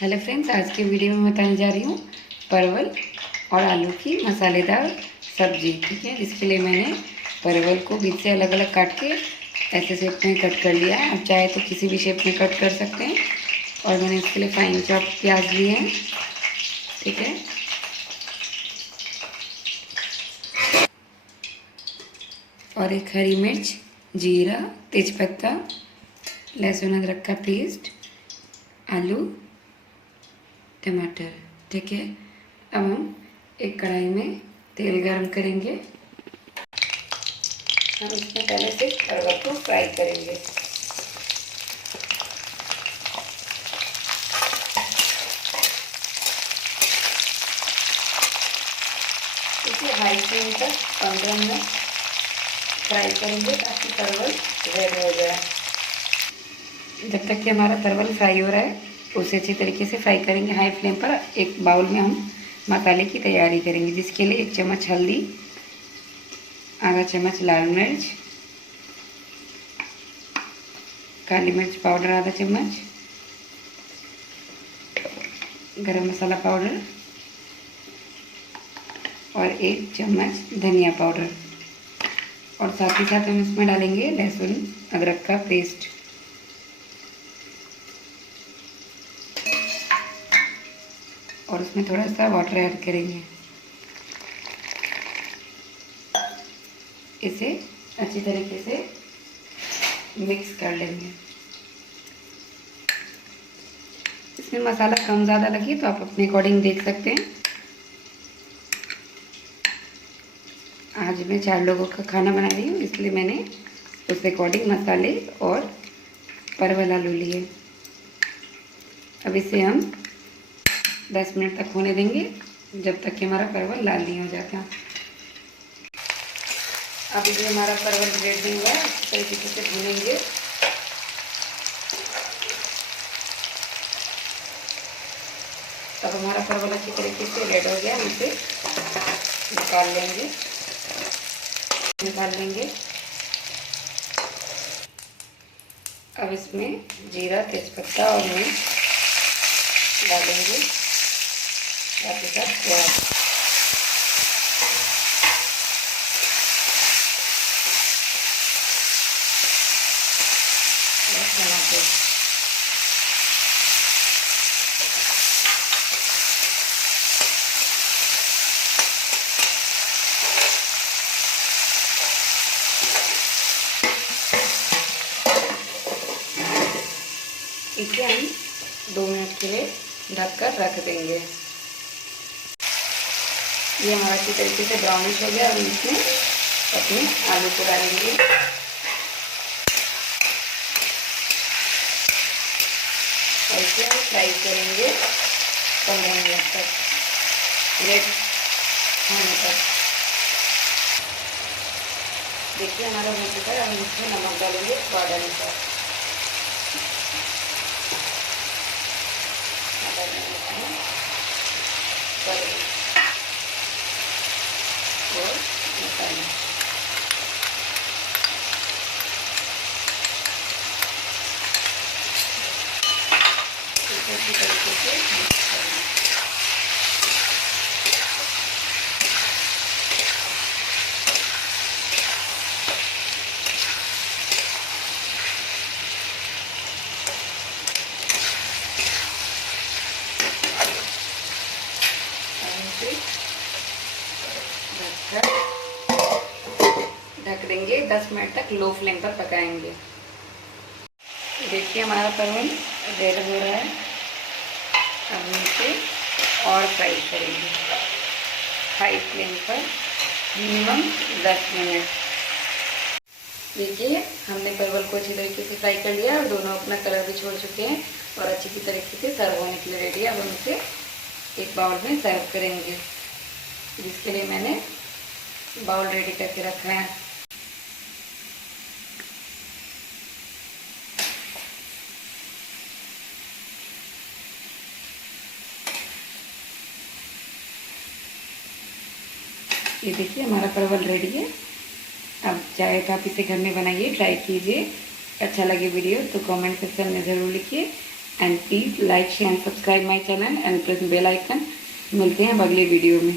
Hello friends, आज के video में बताने जा रही हूँ परवल और आलू की मसालेदार सब्जी। ठीक है, इसके लिए मैंने परवल को बीच से अलग अलग काट के ऐसे शेप में कट कर लिया है। आप चाहे तो किसी भी शेप में कट कर सकते हैं। और मैंने इसके लिए फाइन चॉप प्याज लिए हैं। ठीक है, और एक हरी मिर्च, जीरा, तेजपत्ता, लहसुन अदरक का पेस्ट, आलू, टमाटर। ठीक है, अब हम एक कढ़ाई में तेल गरम करेंगे। हम इसमें पहले से परवल को फ्राई करेंगे। इसे हाई फ्लेम पर 15 मिनट फ्राई करेंगे ताकि परवल रेड हो जाए। जब तक कि हमारा परवल फ्राई हो रहा है उसे अच्छी तरीके से फ्राई करेंगे हाई फ्लेम पर। एक बाउल में हम मसाले की तैयारी करेंगे, जिसके लिए 1 चम्मच हल्दी, आधा चम्मच लाल मिर्च, काली मिर्च पाउडर आधा चम्मच, गरम मसाला पाउडर और 1 चम्मच धनिया पाउडर। और साथ ही साथ हम इसमें डालेंगे लहसुन अदरक का पेस्ट। और उसमें थोड़ा सा वाटर ऐड करेंगे। इसे अच्छी तरीके से मिक्स कर लेंगे। इसमें मसाला कम ज़्यादा लगे तो आप अपने अकॉर्डिंग देख सकते हैं। आज मैं 4 लोगों का खाना बना रही हूँ, इसलिए मैंने उस अकॉर्डिंग मसाले और परवल आलू लिए। अब इसे हम 10 मिनट तक होने देंगे, जब तक कि हमारा परवल लाल नहीं हो जाता। अब ये हमारा परवल रेड नहीं हुआ है, इस तरीके से भूनेंगे। तब हमारा परवल अच्छी तरीके से रेड हो गया, हम इसे निकाल लेंगे। अब इसमें जीरा, तेजपत्ता और मिर्च डालेंगे, साथ ही साथ प्याज। टमाटर। इसे हम 2 मिनट के लिए ढककर रख देंगे। ये हमारा अच्छी तरीके से ब्राउनिश हो गया। अब इसमें अपने आलू को डालेंगे। और इसे हम फ्राई करेंगे 15 मिनट तक, रेड होने तक। देखिए हमारा हो चुका है। हम इसमें नमक डालेंगे स्वाद अनुसार। और मसाला अच्छी तरीके से मिक्स करेंगे। ढक देंगे, 10 मिनट तक लो फ्लेम पर पकाएंगे। देखिए हमारा परवल रेड हो रहा है। अब हम इसे और फ्राई करेंगे हाई फ्लेम पर मिनिमम 10 मिनट। देखिए हमने परवल को अच्छी तरीके से फ्राई कर लिया और दोनों अपना कलर भी छोड़ चुके हैं और अच्छी तरीके से सर्व होने के लिए रेडी है। अब हम इसे एक बाउल में सर्व करेंगे, जिसके लिए मैंने बाउल रेडी करके रखा है। ये देखिए हमारा परवल रेडी है। अब चाहे तो आप इसे घर में बनाइए, ट्राई कीजिए। अच्छा लगे वीडियो तो कमेंट सेक्शन में ज़रूर लिखिए। And please like share and subscribe my channel and press bell icon. मिलते हैं अब अगले वीडियो में।